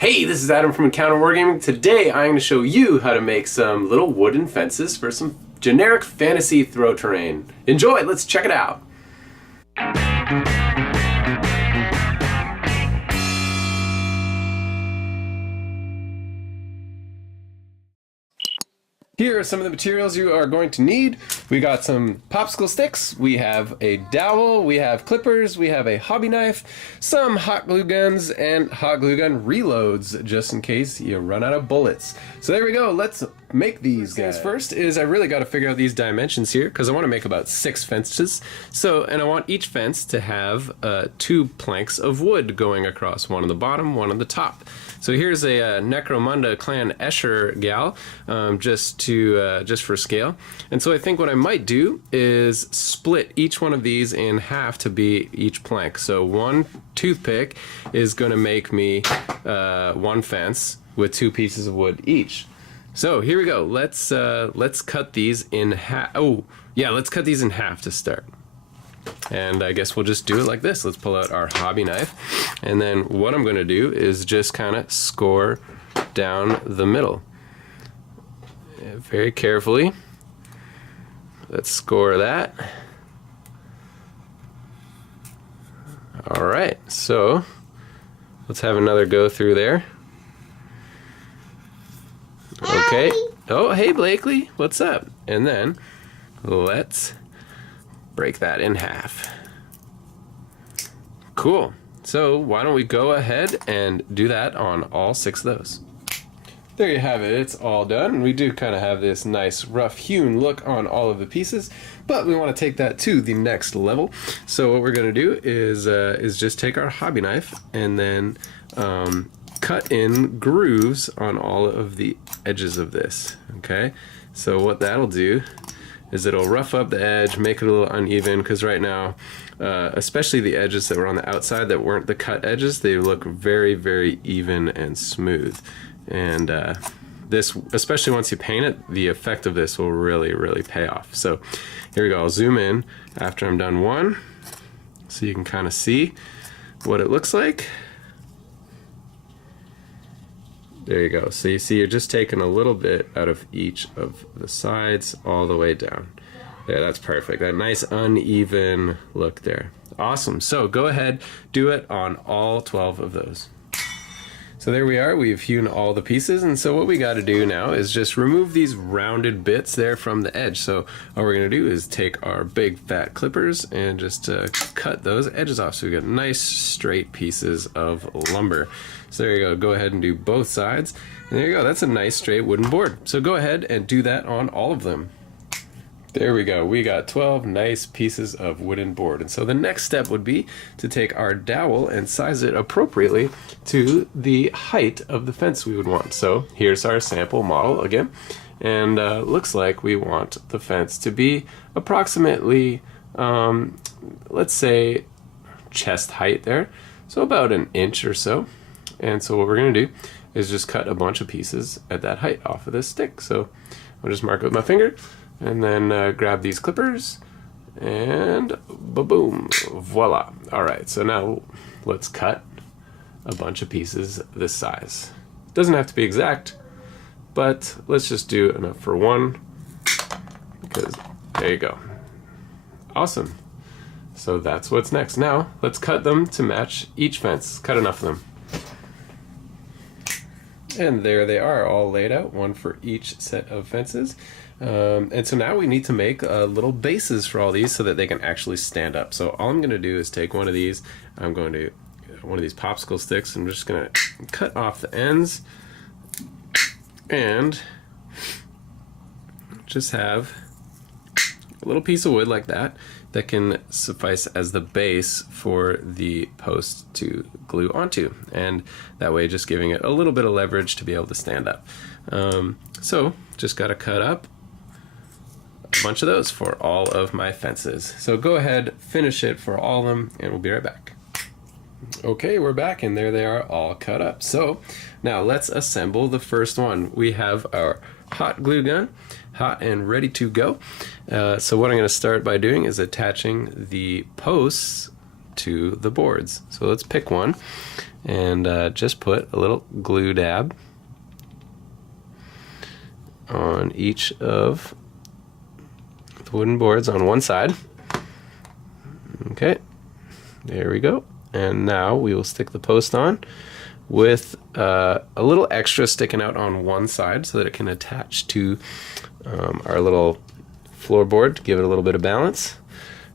Hey, this is Adam from Encounter Wargaming. Today I'm going to show you how to make some little wooden fences for some generic fantasy throw terrain. Enjoy, let's check it out. Here are some of the materials you are going to need. We got some popsicle sticks, we have a dowel, we have clippers, we have a hobby knife, some hot glue guns, and hot glue gun reloads, just in case you run out of bullets. So there we go, let's make these guys. First is I really got to figure out these dimensions here, because I want to make about 6 fences. And I want each fence to have 2 planks of wood going across, one on the bottom, one on the top. So here's a Necromunda Clan Escher gal, just for scale. And so I think what I might do is split each one of these in half to be each plank. So one toothpick is going to make me one fence with 2 pieces of wood each. So here we go. Let's cut these in half. Oh yeah, let's cut these in half to start. And I guess we'll just do it like this. Let's pull out our hobby knife. And then what I'm going to do is just kind of score down the middle. Very carefully. Let's score that. Alright, so let's have another go through there. Okay. Oh, hey Blakely, what's up? And then let's break that in half. Cool. So why don't we go ahead and do that on all 6 of those. There you have it, it's all done. We do kind of have this nice rough hewn look on all of the pieces, but we want to take that to the next level. So what we're going to do is just take our hobby knife and then cut in grooves on all of the edges of this. Okay, so what that'll do is it'll rough up the edge, make it a little uneven, because right now, especially the edges that were on the outside that weren't the cut edges, they look very, very even and smooth. And this, especially once you paint it, the effect of this will really, really pay off. So here we go, I'll zoom in after I'm done one, so you can kind of see what it looks like. There you go. So you see you're just taking a little bit out of each of the sides all the way down. There, that's perfect. That nice uneven look there. Awesome. So go ahead, do it on all 12 of those. So there we are, we've hewn all the pieces, and so what we got to do now is just remove these rounded bits there from the edge. So all we're going to do is take our big fat clippers and just cut those edges off so we get nice straight pieces of lumber. So there you go ahead and do both sides, and there you go, that's a nice straight wooden board. So go ahead and do that on all of them. There we go, we got 12 nice pieces of wooden board. And so the next step would be to take our dowel and size it appropriately to the height of the fence we would want. So here's our sample model again, and looks like we want the fence to be approximately, let's say, chest height there, so about an inch or so. And so what we're going to do is just cut a bunch of pieces at that height off of this stick. So I'll just mark it with my finger, and then grab these clippers, and ba-boom, voila. All right, so now let's cut a bunch of pieces this size. Doesn't have to be exact, but let's just do enough for one, because there you go. Awesome. So that's what's next. Now let's cut them to match each fence. Cut enough of them. And there they are, all laid out, one for each set of fences. And so now we need to make little bases for all these so that they can actually stand up. So all I'm going to do is take one of these, I'm going to one of these popsicle sticks, I'm just going to cut off the ends and just have a little piece of wood like that that can suffice as the base for the post to glue onto, and that way just giving it a little bit of leverage to be able to stand up. So just got to cut up a bunch of those for all of my fences. So go ahead, finish it for all of them, and we'll be right back. Okay, we're back, and there they are, all cut up. So now let's assemble the first one. We have our hot glue gun, hot and ready to go. So what I'm going to start by doing is attaching the posts to the boards. So let's pick one, and just put a little glue dab on each of the wooden boards on one side. Okay, there we go. And now we will stick the post on with a little extra sticking out on one side so that it can attach to our little floorboard to give it a little bit of balance.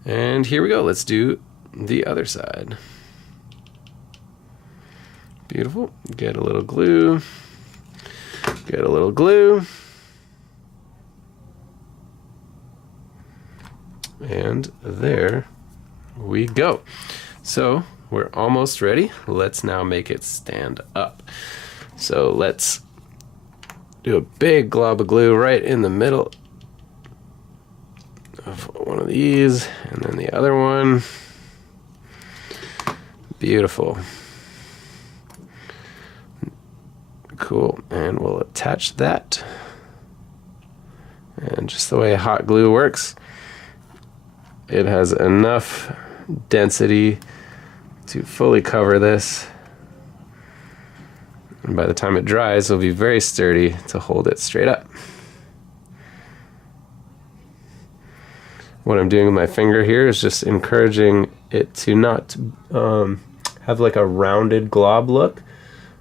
And here we go. Let's do the other side. Beautiful. Get a little glue. Get a little glue. And there we go. So we're almost ready. Let's now make it stand up. So let's do a big glob of glue right in the middle of one of these, and then the other one. Beautiful. Cool. And we'll attach that. And just the way hot glue works, it has enough density to fully cover this, and by the time it dries it'll be very sturdy to hold it straight up. What I'm doing with my finger here is just encouraging it to not have like a rounded glob look,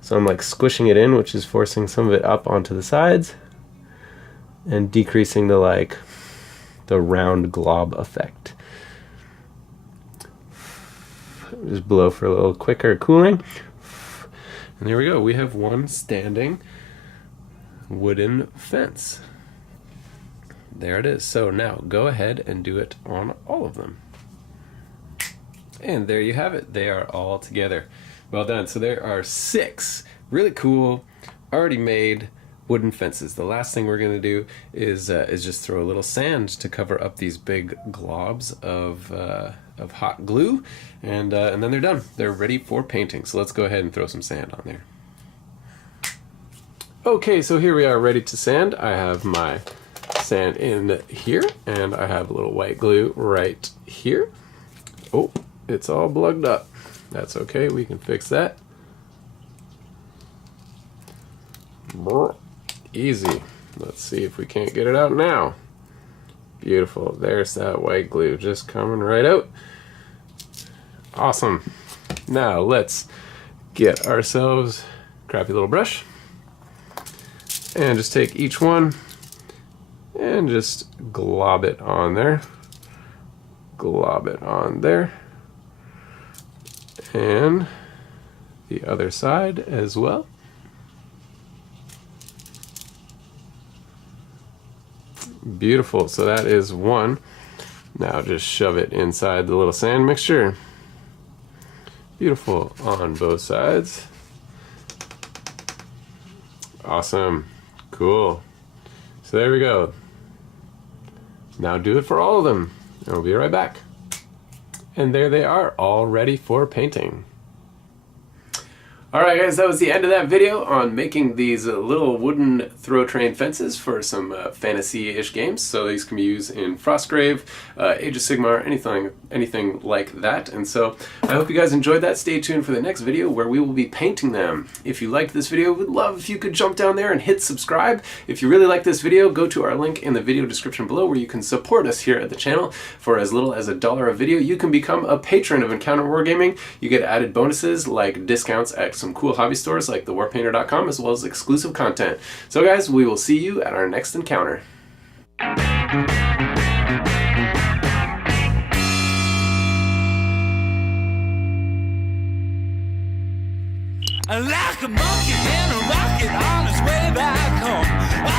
so I'm like squishing it in, which is forcing some of it up onto the sides and decreasing the round glob effect. Just blow for a little quicker cooling. And there we go. We have one standing wooden fence. There it is. So now go ahead and do it on all of them. And there you have it. They are all together. Well done. So there are 6 really cool, already made wooden fences. The last thing we're going to do is just throw a little sand to cover up these big globs of hot glue, and then they're done. They're ready for painting. So let's go ahead and throw some sand on there. Okay, so here we are ready to sand. I have my sand in here, and I have a little white glue right here. Oh, it's all plugged up. That's okay, we can fix that. Easy. Let's see if we can't get it out now. Beautiful. There's that white glue just coming right out. Awesome. Now let's get ourselves a crappy little brush and just take each one and just glob it on there. Glob it on there. And the other side as well. Beautiful. So that is one. Now just shove it inside the little sand mixture. Beautiful on both sides. Awesome. Cool. So there we go. Now do it for all of them, and we'll be right back. And there they are, all ready for painting. Alright guys, that was the end of that video on making these little wooden throw train fences for some fantasy-ish games. So these can be used in Frostgrave, Age of Sigmar, anything like that. And so I hope you guys enjoyed that. Stay tuned for the next video where we will be painting them. If you liked this video, we'd love if you could jump down there and hit subscribe. If you really like this video, go to our link in the video description below where you can support us here at the channel. For as little as $1 a video, you can become a patron of Encounter Wargaming. You get added bonuses like discounts at some cool hobby stores like thewarpainter.com, as well as exclusive content. So guys, we will see you at our next encounter. Like a monkey in a rocket on his way back home.